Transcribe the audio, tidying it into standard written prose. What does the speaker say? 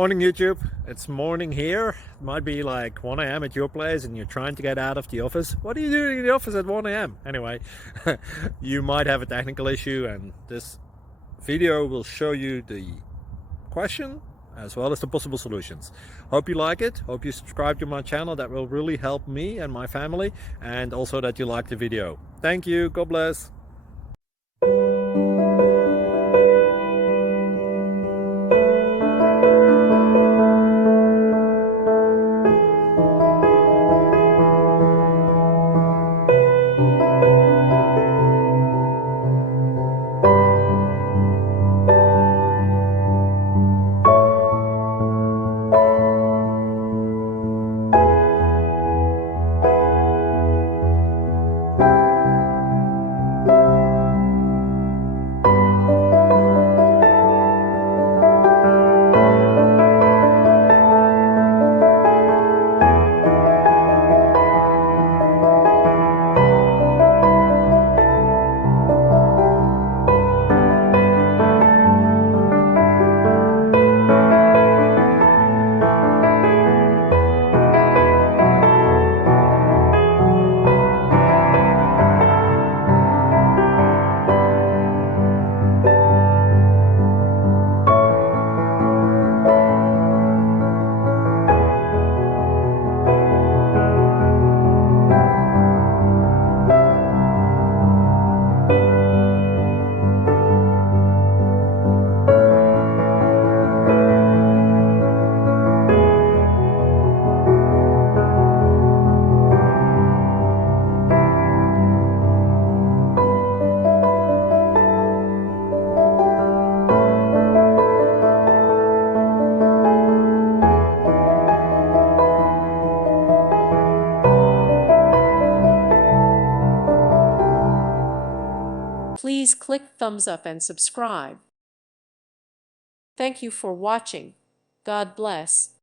Morning YouTube, it's morning here. It might be like 1 a.m. at your place and you're trying to get out of the office. What are you doing in the office at 1 a.m.? Anyway, you might have a technical issue and this video will show you the question as well as the possible solutions. Hope you like it, hope you subscribe to my channel. That will really help me and my family, and also that you like the video. Thank you, God bless. Please click thumbs up and subscribe. Thank you for watching. God bless.